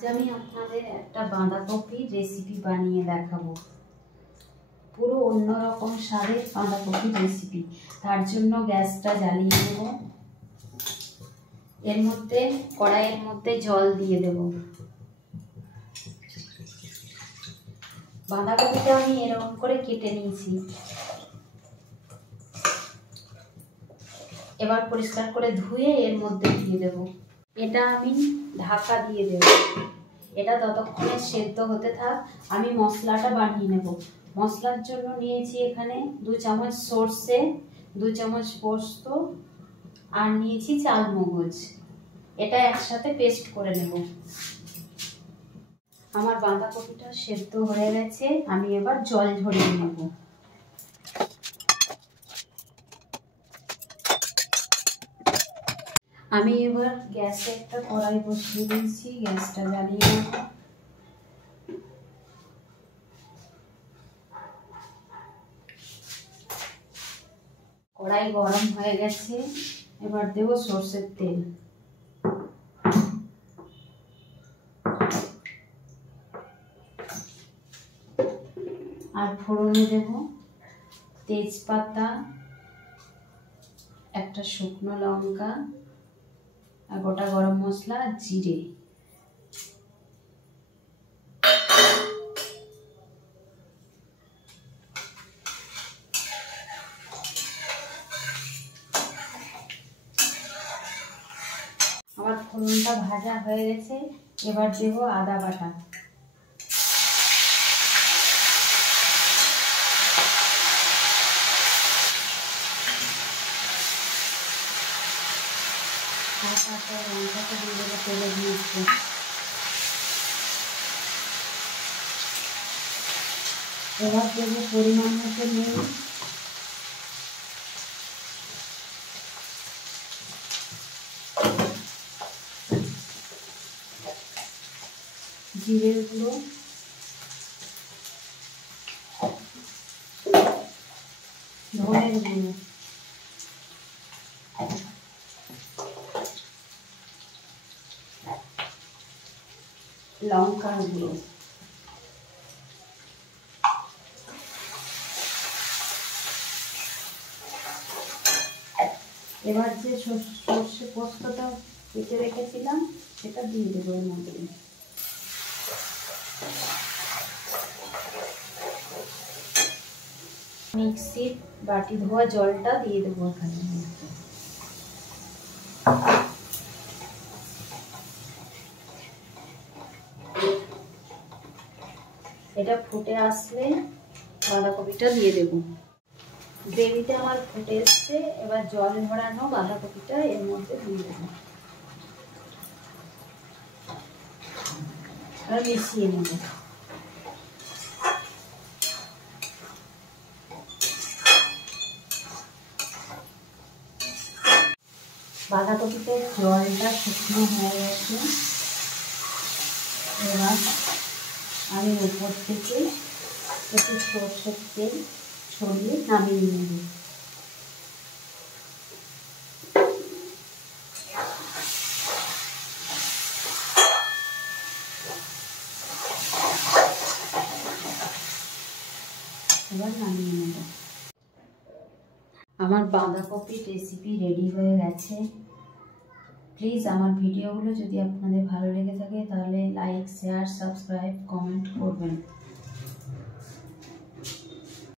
আজ আমি আপনাদের একটা বাঁধাকপি রেসিপি বানিয়ে দেখাবো। পুরো অন্যরকম স্বাদের বাঁধাকপি রেসিপি। তার জন্য গ্যাসটা জ্বালিয়ে দেব। এর মধ্যে কড়াইয়ের মধ্যে জল দিয়ে দেব। বাঁধাকপিটা আমি এরকম করে কেটে নিয়েছি। এবার পরিষ্কার করে ধুয়ে এর মধ্যে দিয়ে দেব। এটা আমি ঢাকা দিয়ে দেব। এটা ততক্ষণে সেদ্ধ হতে থাক, আমি মশলাটা বানিয়ে নেব। মশলার জন্য নিয়েছি এখানে 2 চামচ সর্ষে, 2 চামচ পোস্ত আর নিয়েছি চালমগজ। এটা একসাথে পেস্ট করে নেব। আমার বাঁধাকপিটা সেদ্ধ হয়ে গেছে, আমি এবার জল ঝরিয়ে নেব। আমি এবার গ্যাসে একটা কড়াই বসিয়ে দিয়েছি, গ্যাসটা জ্বালিয়ে নেব। কড়াই গরম হয়ে গেছে, এবার দেব সরষের তেল। আর ফোড়নে দেব তেজপাতা, একটা শুকনো লঙ্কা আর গোটা গরম মশলা আর জিরে। আমার ফোড়নটা ভাজা হয়ে গেছে, এবার দেব আদা বাটা। লঙ্কাটা দিয়ে দেবো তেলে দিয়েছি। এবার দেবো পরিমাণ মতো নুন, জিরের গুঁড়ো, ধনের গুঁড়ো, লঙ্কার গুঁড়ো। এবার যে সর্ষে পোস্তটা কেটে রেখেছিলাম সেটা দিয়ে দেবো এর মধ্যে। মিক্সির বাটি ধোয়া জলটা দিয়ে দেবো এখানে। এটা ফুটে আসলে বাঁধাকপিটা দিয়ে দেব। গ্রেভিটা আমার ফুটে এসছে, এবার জল ভরানো বাঁধাকপিটা এর মধ্যে দিয়ে দেবো আর মিশিয়ে নেব। বাঁধাকপিতে জলটা শুকনো হয়ে গেছে, এবার আমি উপর থেকে একটু সরষের তেল ছড়িয়ে নামিয়ে নেব। এবার নামিয়ে নেব। আমার বাঁধাকপির রেসিপি রেডি হয়ে গেছে। প্লিজ আমার ভিডিওগুলো যদি আপনাদের ভালো লেগে থাকে তাহলে লাইক, শেয়ার, সাবস্ক্রাইব, কমেন্ট করবেন।